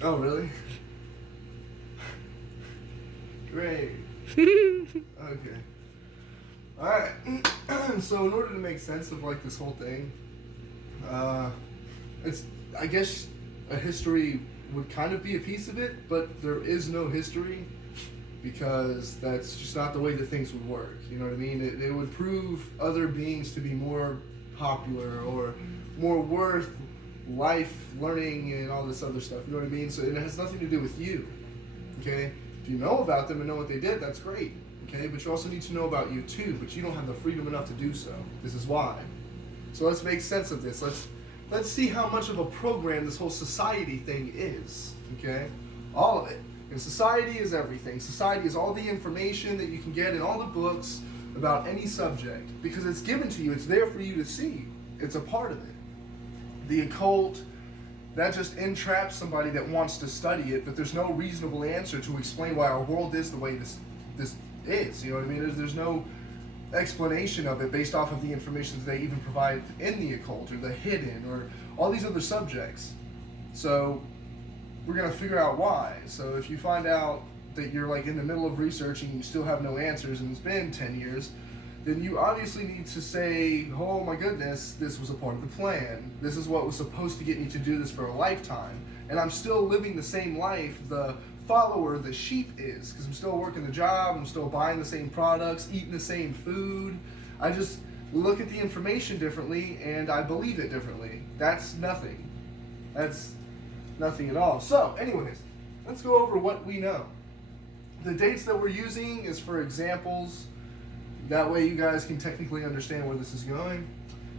Oh, really? Great. Okay. Alright. So in order to make sense of like this whole thing, uh, it's, I guess a history would kind of be a piece of it, but there is no history because that's just not the way that things would work. You know what I mean? It would prove other beings to be more popular or more worth life, learning, and all this other stuff. You know what I mean? So it has nothing to do with you. Okay? If you know about them and know what they did, that's great. Okay? But you also need to know about you too, but you don't have the freedom enough to do so. This is why. So let's make sense of this. Let's see how much of a program this whole society thing is. Okay? All of it. And society is everything. Society is all the information that you can get in all the books about any subject because it's given to you. It's there for you to see. It's a part of it. The occult, that just entraps somebody that wants to study it, but there's no reasonable answer to explain why our world is the way this is. You know what I mean? There's no explanation of it based off of the information that they even provide in the occult or the hidden or all these other subjects. So we're going to figure out why. So if you find out that you're like in the middle of researching and you still have no answers and it's been 10 years, then you obviously need to say, oh my goodness, this was a part of the plan. This is what was supposed to get me to do this for a lifetime. And I'm still living the same life the follower, the sheep is, because I'm still working the job, I'm still buying the same products, eating the same food. I just look at the information differently and I believe it differently. That's nothing. That's nothing at all. So, anyways, let's go over what we know. The dates that we're using is for examples. That way you guys can technically understand where this is going.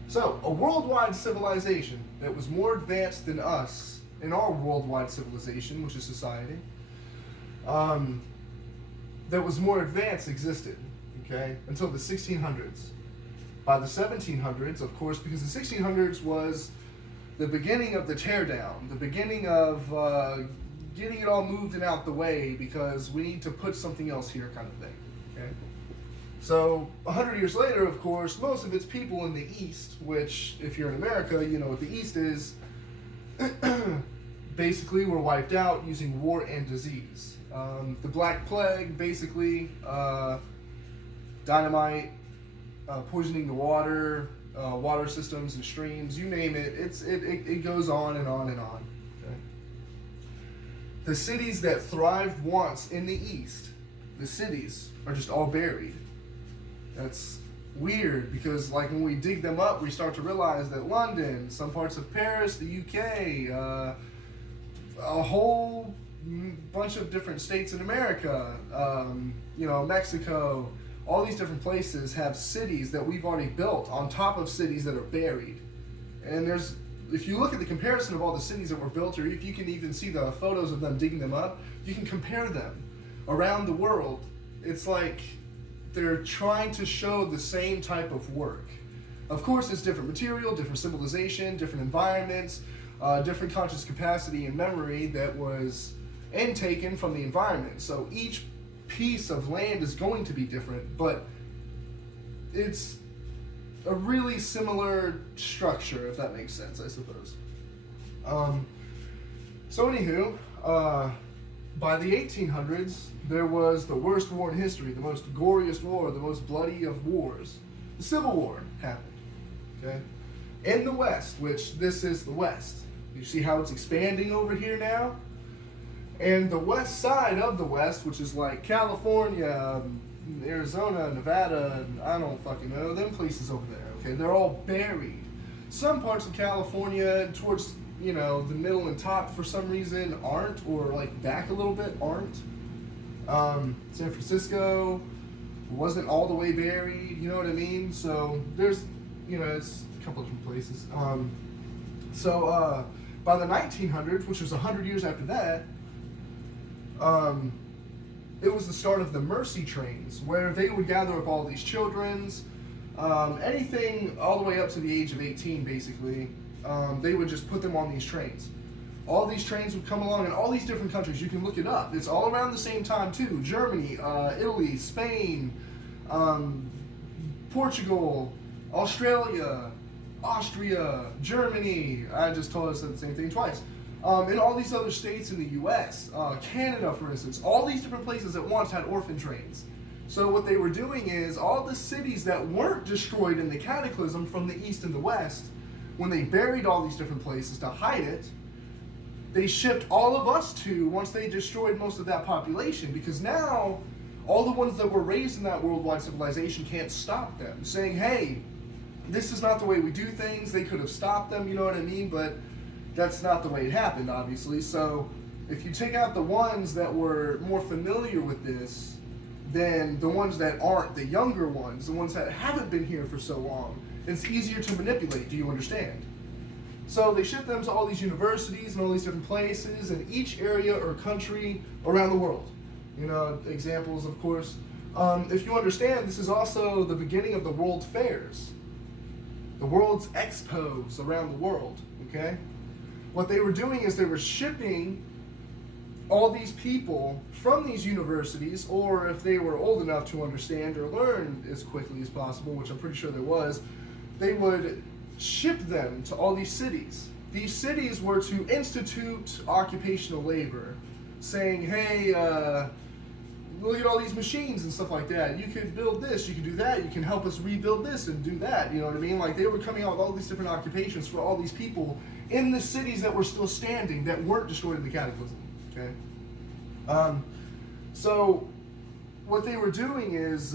So, a worldwide civilization that was more advanced than us in our worldwide civilization, which is society, that was more advanced existed, okay, until the 1600s. By the 1700s, of course, because the 1600s was the beginning of the teardown, the beginning of getting it all moved and out the way because we need to put something else here kind of thing, okay? So 100 years later, of course, most of its people in the East, which if you're in America, you know what the East is, basically were wiped out using war and disease. The Black Plague, basically, dynamite, poisoning the water, water systems and streams, you name it, it goes on and on and on. Okay? The cities that thrived once in the East, the cities are just all buried. That's weird because like when we dig them up, we start to realize that London, some parts of Paris, the UK, a whole bunch of different states in America, Mexico, all these different places have cities that we've already built on top of cities that are buried. And if you look at the comparison of all the cities that were built, or if you can even see the photos of them digging them up, you can compare them around the world. It's like they're trying to show the same type of work. Of course, it's different material, different civilization, different environments, different conscious capacity and memory that was intaken from the environment. So each piece of land is going to be different, but it's a really similar structure, if that makes sense, I suppose. So anywho, by the 1800s, there was the worst war in history, the most goriest war, the most bloody of wars. The Civil War happened, okay? In the West, which this is the West. You see how it's expanding over here now? And the west side of the West, which is like California, Arizona, Nevada, and I don't fucking know, them places over there, okay? They're all buried. Some parts of California towards, the middle and top for some reason aren't, or like back a little bit aren't. San Francisco wasn't all the way buried, you know what I mean? So there's, it's a couple of different places. By the 1900s, which was 100 years after that, it was the start of the mercy trains, where they would gather up all these children's, anything all the way up to the age of 18, basically. They would just put them on these trains. All these trains would come along in all these different countries. You can look it up. It's all around the same time, too. Germany, Italy, Spain, Portugal, Australia, Austria, Germany. I just told us the same thing twice. in all these other states in the U.S., Canada, for instance, all these different places at once had orphan trains. So what they were doing is all the cities that weren't destroyed in the cataclysm from the east and the west, when they buried all these different places to hide it, they shipped all of us to once they destroyed most of that population, because now all the ones that were raised in that worldwide civilization can't stop them, saying, hey, this is not the way we do things. They could have stopped them, you know what I mean? But that's not the way it happened, obviously. So if you take out the ones that were more familiar with this, then the ones that aren't, the younger ones, the ones that haven't been here for so long, it's easier to manipulate. Do you understand? So they ship them to all these universities and all these different places in each area or country around the world. You know, examples, of course. If you understand, this is also the beginning of the world fairs, the world's expos around the world, okay? What they were doing is they were shipping all these people from these universities, or if they were old enough to understand or learn as quickly as possible, which I'm pretty sure there was, they would ship them to all these cities. These cities were to institute occupational labor, saying, hey, look at all these machines and stuff like that. You could build this, you could do that, you can help us rebuild this and do that, you know what I mean? Like, they were coming out with all these different occupations for all these people in the cities that were still standing, that weren't destroyed in the cataclysm, okay? So what they were doing is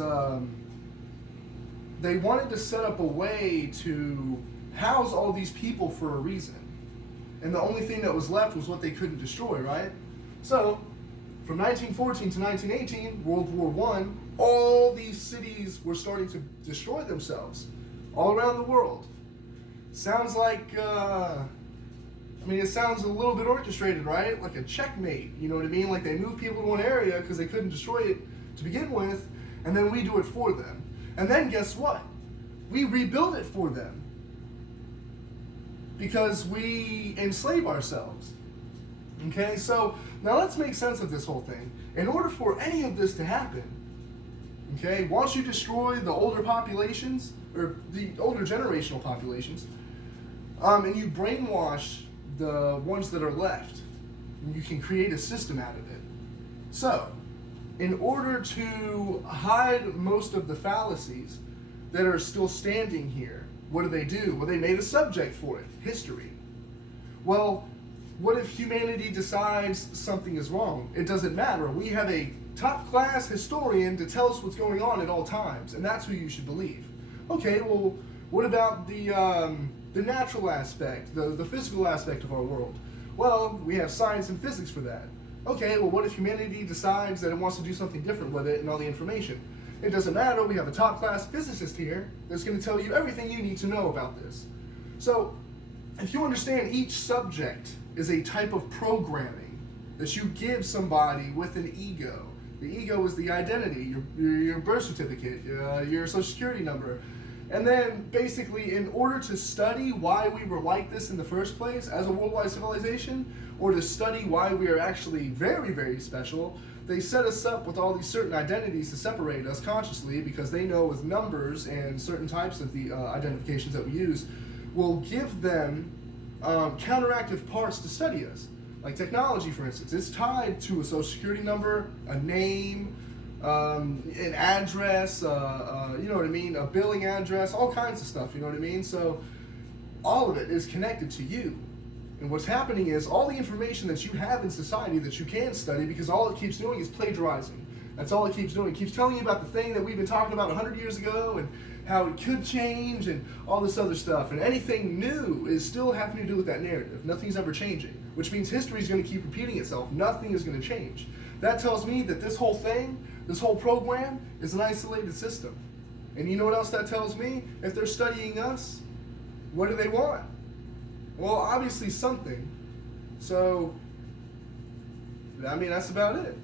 they wanted to set up a way to house all these people for a reason. And the only thing that was left was what they couldn't destroy, right? So from 1914 to 1918, World War I, all these cities were starting to destroy themselves all around the world. Sounds like, it sounds a little bit orchestrated, right? Like a checkmate, you know what I mean? Like they move people to one area because they couldn't destroy it to begin with, and then we do it for them. And then guess what? We rebuild it for them because we enslave ourselves. Okay, so now let's make sense of this whole thing. In order for any of this to happen, okay, once you destroy the older populations, or the older generational populations, and you brainwash the ones that are left, you can create a system out of it. So, in order to hide most of the fallacies that are still standing here, what do? Well, they made a subject for it, history. Well, what if humanity decides something is wrong? It doesn't matter. We have a top-class historian to tell us what's going on at all times, and that's who you should believe. Okay, well, what about the natural aspect, the physical aspect of our world? Well, we have science and physics for that. Okay, well, what if humanity decides that it wants to do something different with it and all the information? It doesn't matter. We have a top-class physicist here that's going to tell you everything you need to know about this. So, if you understand, each subject is a type of programming that you give somebody with an ego. The ego is the identity, your birth certificate, your social security number. And then basically, in order to study why we were like this in the first place as a worldwide civilization, or to study why we are actually very, very special, they set us up with all these certain identities to separate us consciously, because they know with numbers and certain types of the identifications that we use will give them counteractive parts to study us. Like technology, for instance, it's tied to a social security number, a name, an address, you know what I mean, a billing address, all kinds of stuff, you know what I mean? So all of it is connected to you. And what's happening is all the information that you have in society that you can study, because all it keeps doing is plagiarizing. That's all it keeps doing. It keeps telling you about the thing that we've been talking about 100 years ago and how it could change and all this other stuff. And anything new is still having to do with that narrative. Nothing's ever changing, which means history is going to keep repeating itself. Nothing is going to change. That tells me that this whole thing, this whole program, is an isolated system. And you know what else that tells me? If they're studying us, what do they want? Well, obviously something. So, I mean, that's about it.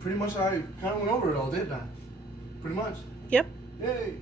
Pretty much I kind of went over it all, didn't I? Pretty much. Yep. Yay.